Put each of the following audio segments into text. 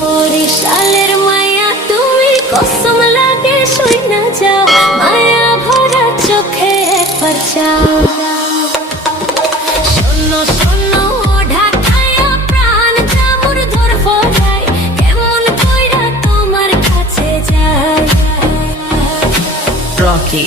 বরিশালের মায়া তুমি কসম লাগে শুই না যাও মায়া ভরা চোখে একবার চাও শোনো শোনো ঢাকায়া প্রাণ জামুর ধর ফোটায় কেমন কইরা তোমার কাছে যায় Rocky.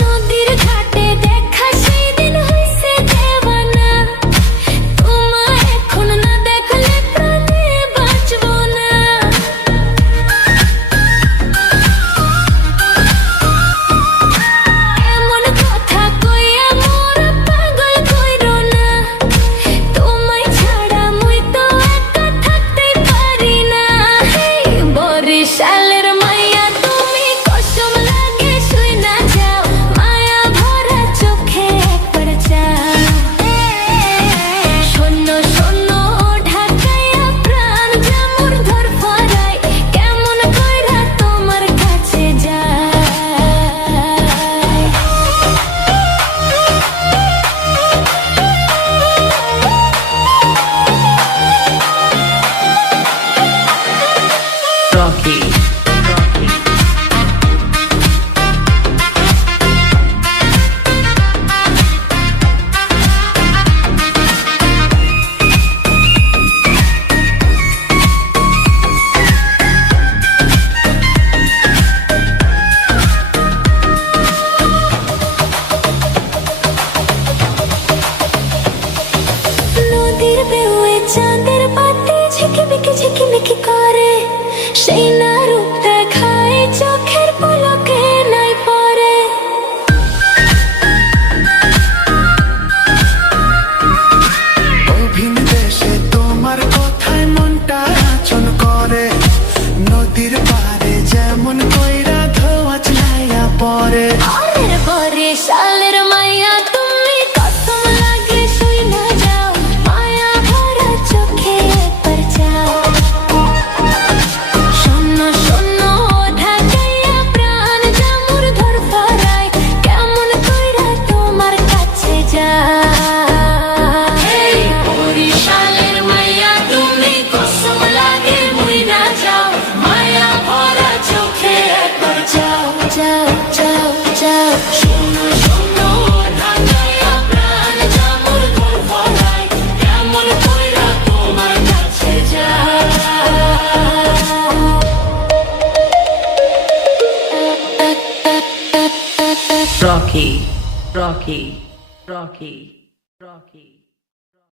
নদীর ঘাটে দেখা সেই দিন হইছে দেওয়ানা তোমায় এখন না দেখলে প্রাণে বাঁচবো না এমন কথা কইয়া মোর পাগল কইরো না তোমায় ছাড়া মুই তো একা থাকতে পারি না বরিশালের মাইয়া তুমি কসম লাগে শুই না যাও মায়া ভরা চোখে একবার চাও শোনো শোনো ঢাকায়া প্রাণ জামুর ধর ফরায় কেমন কইরা তোমার কাছে যায় Rocky. নদীর বেউয়ে চাঁদের বাতি ঝিকিমিকি করে সেই না রূপ দেখায় চোখের পলকে নাই পরে অভিন দেশে তোমার কথায় মনটা আচল করে নদীর পারে যেমন কইরা ধোয়া ছায়া পরে আরে বরিশালের মাইয়া তুমি কসম লাগে শুই না যাও মায়া ভরা চোখে একবার চাও শোনো শোনো ঢাকায়া প্রাণ জামুর ধর ফরায় কেমন কইরা তোমার কাছে যায় বরিশালের মাইয়া তুমি কসম লাগে মুই না যাও মায়া ভরা চোখে একবার যাও যাও যাও যাও শোনো শোনো ঢাকায়া প্রাণ জামুর ধর ফরায় কেমন কইরা তোমার কাছে যায় Rocky. Rocky. Rocky. Rocky.